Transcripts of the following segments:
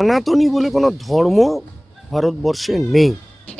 সনাতনী বলে কোনো ধর্ম ভারতবর্ষে নেই।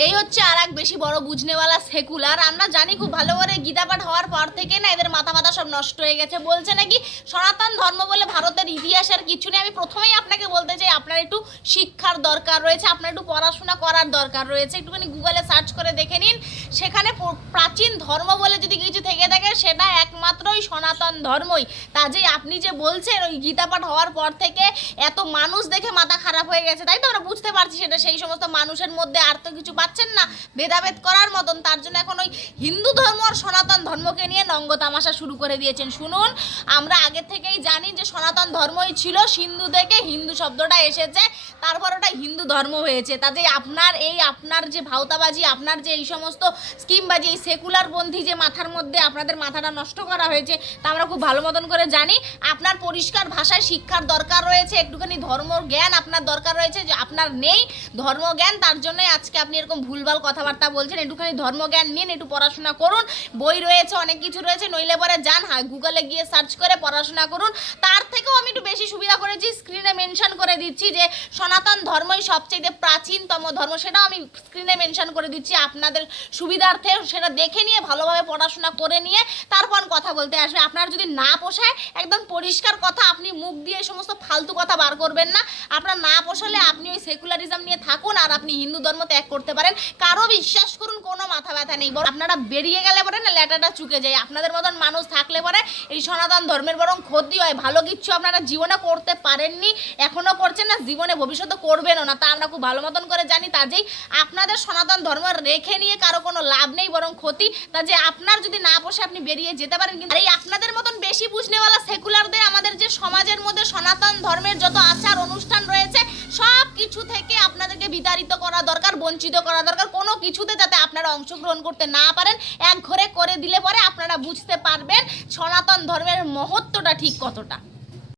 এই হচ্ছে আর এক বেশি বড় বুঝনেওয়ালা সেকুলার। আমরা জানি খুব ভালো করে গীতা পাঠ হওয়ার পর থেকে না এদের মাথা মাথা সব নষ্ট হয়ে গেছে। বলছে নাকি সনাতন ধর্ম বলে ভারতের ইতিহাস আর কিছু নেই। আমি প্রথমেই আপনাকে বলতে চাই, আপনার একটু শিক্ষার দরকার রয়েছে, আপনার একটু পড়াশোনা করার দরকার রয়েছে। একটুখানি গুগলে সার্চ করে দেখে নিন। সেখানে প্রাচীন ধর্ম বলে যদি কিছু থেকে থাকে সেটা একমাত্রই সনাতন ধর্মই। কাজেই আপনি যে বলছেন, ওই গীতা পাঠ হওয়ার পর থেকে এত মানুষ দেখে মাথা খারাপ হয়ে গেছে, তাই তো আমরা বুঝতে পারছি সেটা, সেই সমস্ত মানুষের মধ্যে আর তো কিছু পাচ্ছেন না, ভেদাভেদ করার মতন। তার জন্য এখন ওই হিন্দু ধর্ম আর সনাতন ধর্মকে নিয়ে নঙ্গ তামাশা শুরু করে দিয়েছেন। শুনুন, আমরা আগে থেকেই জানি যে সনাতন ধর্মই ছিল সিন্ধু থেকে হিন্দু শব্দটা এসেছে, তারপর ওটা হিন্দু ধর্ম হয়েছে। তাতে আপনার এই, আপনার যে ভাওতাবাজি, আপনার যে এই সমস্ত স্কিমবাজি এই সেকুলার পন্থী যে মাথার মধ্যে আপনাদের মাথাটা নষ্ট করা হয়েছে, তা আমরা খুব ভালো মতন করে জানি। আপনার পরিষ্কার ভাষায় শিক্ষার দরকার রয়েছে, একটুখানি ধর্ম জ্ঞান আপনার দরকার রয়েছে, যে আপনার নেই ধর্ম জ্ঞান, তার জন্যই আজকে আপনি এরকম ভুলভাল কথাবার্তা বলছেন। একটুখানি ধর্ম জ্ঞান নিন, একটু পড়াশোনা করুন, বই রয়েছে, অনেক কিছু রয়েছে, নইলে পরে যান গুগলে গিয়ে সার্চ করে পড়াশোনা করুন। তার থেকেও আমি একটু বেশি সুবিধা করেছি স্ক্রিনে মেনশন করে দিচ্ছি যে সনাতন ধর্মই সবচেয়ে প্রাচীনতম ধর্ম, সেটাও আমি স্ক্রিনে মেনশন করে দিচ্ছি। আপনাদের সুবিধার্থে সেটা দেখে নিয়ে, ভালোভাবে পড়াশোনা করে নিয়ে তারপর কথা বলতে আসবে। আপনার যদি না পোষায়, একদম পরিষ্কার কথা, আপনি মুখ দিয়ে সমস্ত ফালতু কথা বার করবেন না। আপনার না পোষালে আপনি ওই সেকুলারিজম নিয়ে থাকুন আর আপনি হিন্দু ধর্ম ত্যাগ করতে পারেন। কারও বিশ্বাস করুন, কোনো ব্যথা নেই আপনারা বেরিয়ে গেলে পরে না ল্যাটাটা চুকে যায়। আপনাদের মতন মানুষ থাকলে পরে এই সনাতন ধর্মের বরং ক্ষতি হয়। ভালো কিচ্ছু আপনারা জীবনে করতে পারেননি, এখনও করছেন না, জীবনে ভবিষ্যতে করবেনও না। তা আমরা খুব ভালো মতন করে জানি, তা যেই আপনাদের সনাতন ধর্ম রেখে নিয়ে কারও কোনো লাভ নেই, বরং ক্ষতি, তা যে আপনার যদি না বসে আপনি বেরিয়ে যেতে পারেন। কিন্তু এই আপনাদের মতন বেশি বুঝনেওয়ালা সেকুলারদের আমাদের যে সমাজের মধ্যে সনাতন ধর্মের যত আচার অনুষ্ঠান রয়েছে সব কিছু থেকে আপনাদেরকে বিতাড়িত করা দরকার, বঞ্চিত করা দরকার, কোনো কিছুতে যাতে আপনারা অংশগ্রহণ করতে না পারেন, এক ঘরে করে দিলে পরে আপনারা বুঝতে পারবেন সনাতন ধর্মের মহত্বটা ঠিক কতটা।